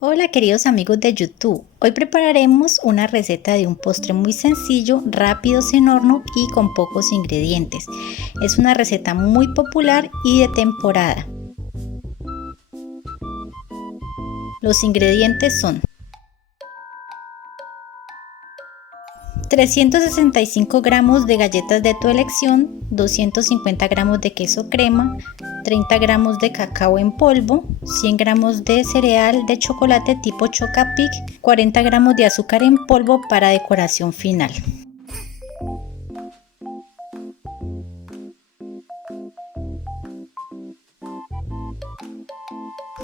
Hola queridos amigos de YouTube, hoy prepararemos una receta de un postre muy sencillo, rápido en horno y con pocos ingredientes. Es una receta muy popular y de temporada. Los ingredientes son 365 gramos de galletas de tu elección, 250 gramos de queso crema, 30 gramos de cacao en polvo, 100 gramos de cereal de chocolate tipo Chocapic, 40 gramos de azúcar en polvo para decoración final.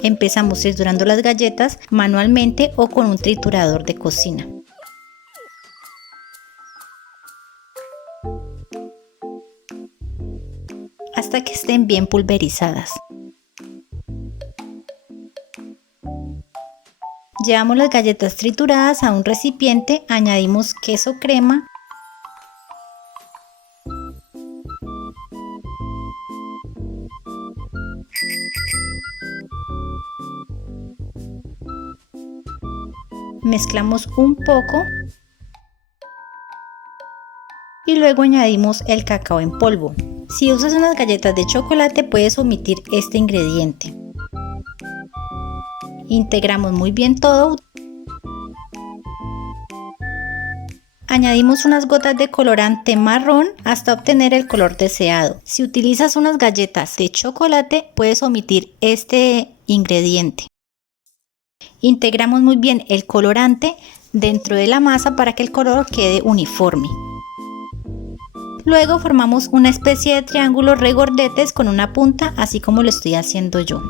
Empezamos triturando las galletas manualmente o con un triturador de cocina. Hasta que estén bien pulverizadas. Llevamos las galletas trituradas a un recipiente, añadimos queso crema, mezclamos un poco y luego añadimos el cacao en polvo. Si usas unas galletas de chocolate puedes omitir este ingrediente. Integramos muy bien todo. Añadimos unas gotas de colorante marrón hasta obtener el color deseado. Si utilizas unas galletas de chocolate puedes omitir este ingrediente. Integramos muy bien el colorante dentro de la masa para que el color quede uniforme. Luego formamos una especie de triángulo regordetes con una punta, así como lo estoy haciendo yo.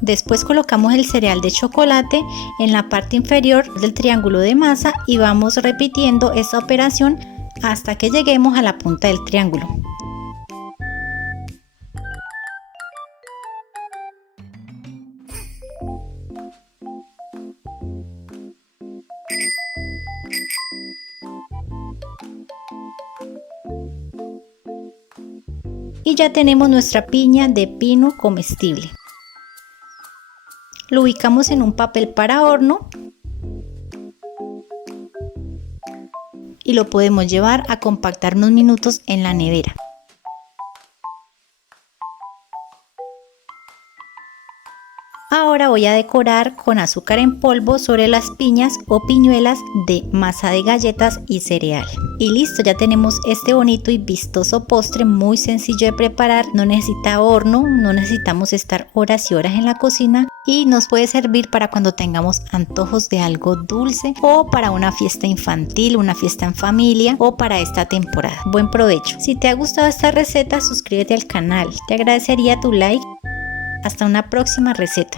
Después colocamos el cereal de chocolate en la parte inferior del triángulo de masa y vamos repitiendo esta operación hasta que lleguemos a la punta del triángulo. Y ya tenemos nuestra piña de pino comestible. Lo ubicamos en un papel para horno y lo podemos llevar a compactar unos minutos en la nevera. Ahora voy a decorar con azúcar en polvo sobre las piñas o piñuelas de masa de galletas y cereal. Y listo, ya tenemos este bonito y vistoso postre muy sencillo de preparar. No necesita horno, no necesitamos estar horas y horas en la cocina y nos puede servir para cuando tengamos antojos de algo dulce o para una fiesta infantil, una fiesta en familia o para esta temporada. Buen provecho. Si te ha gustado esta receta, suscríbete al canal. Te agradecería tu like. Hasta una próxima receta.